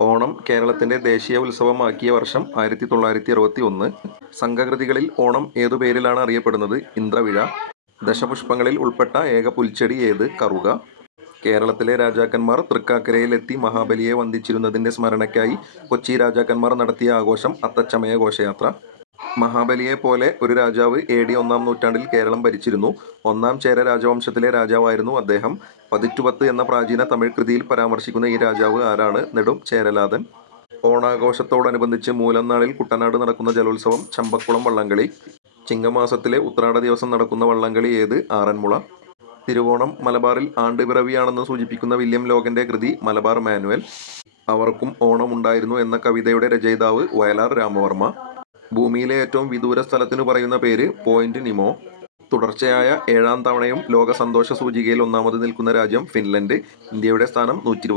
ഓണം കേരളത്തിന്റെ ദേശീയ ഉത്സവമാക്കിയ വർഷം ആയിരത്തി തൊള്ളായിരത്തി അറുപത്തി ഒന്ന് സംഘകൃതികളിൽ ഓണം ഏതു പേരിലാണ് അറിയപ്പെടുന്നത്? ഇന്ദ്രവിഴ. ദശപുഷ്പങ്ങളിൽ ഉൾപ്പെട്ട ഏക പുൽച്ചെടി ഏത്? കറുക. കേരളത്തിലെ രാജാക്കന്മാർ തൃക്കാക്കരയിലെത്തി മഹാബലിയെ വന്ദിച്ചിരുന്നതിന്റെ സ്മരണയ്ക്കായി കൊച്ചി രാജാക്കന്മാർ നടത്തിയ ആഘോഷം അത്തച്ചമയ ഘോഷയാത്ര. മഹാബലിയെ പോലെ ഒരു രാജാവ് എ ഡി ഒന്നാം നൂറ്റാണ്ടിൽ കേരളം ഭരിച്ചിരുന്നു. ഒന്നാം ചേര രാജവംശത്തിലെ രാജാവായിരുന്നു അദ്ദേഹം. പതിറ്റുപത്ത് എന്ന പ്രാചീന തമിഴ് കൃതിയിൽ പരാമർശിക്കുന്ന ഈ രാജാവ് ആരാണ്? നെടും ചേരലാതൻ. ഓണാഘോഷത്തോടനുബന്ധിച്ച് മൂലം നാളിൽ കുട്ടനാട് നടക്കുന്ന ജലോത്സവം ചമ്പക്കുളം വള്ളംകളി. ചിങ്ങമാസത്തിലെ ഉത്രാട ദിവസം നടക്കുന്ന വള്ളംകളി ഏത്? ആറന്മുള. തിരുവോണം മലബാറിൽ ആണ്ടുപിറവിയാണെന്ന് സൂചിപ്പിക്കുന്ന വില്യം ലോഗന്റെ കൃതി മലബാർ മാനുവൽ. അവർക്കും ഓണമുണ്ടായിരുന്നു എന്ന കവിതയുടെ രചയിതാവ് വയലാർ രാമവർമ്മ. ഭൂമിയിലെ ഏറ്റവും വിദൂര സ്ഥലത്തിന് പറയുന്ന പേര് പോയിന്റ് നിമോ. തുടർച്ചയായ ഏഴാം തവണയും ലോക സന്തോഷ സൂചികയിൽ ഒന്നാമത് നിൽക്കുന്ന രാജ്യം ഫിൻലൻഡ്. ഇന്ത്യയുടെ സ്ഥാനം നൂറ്റി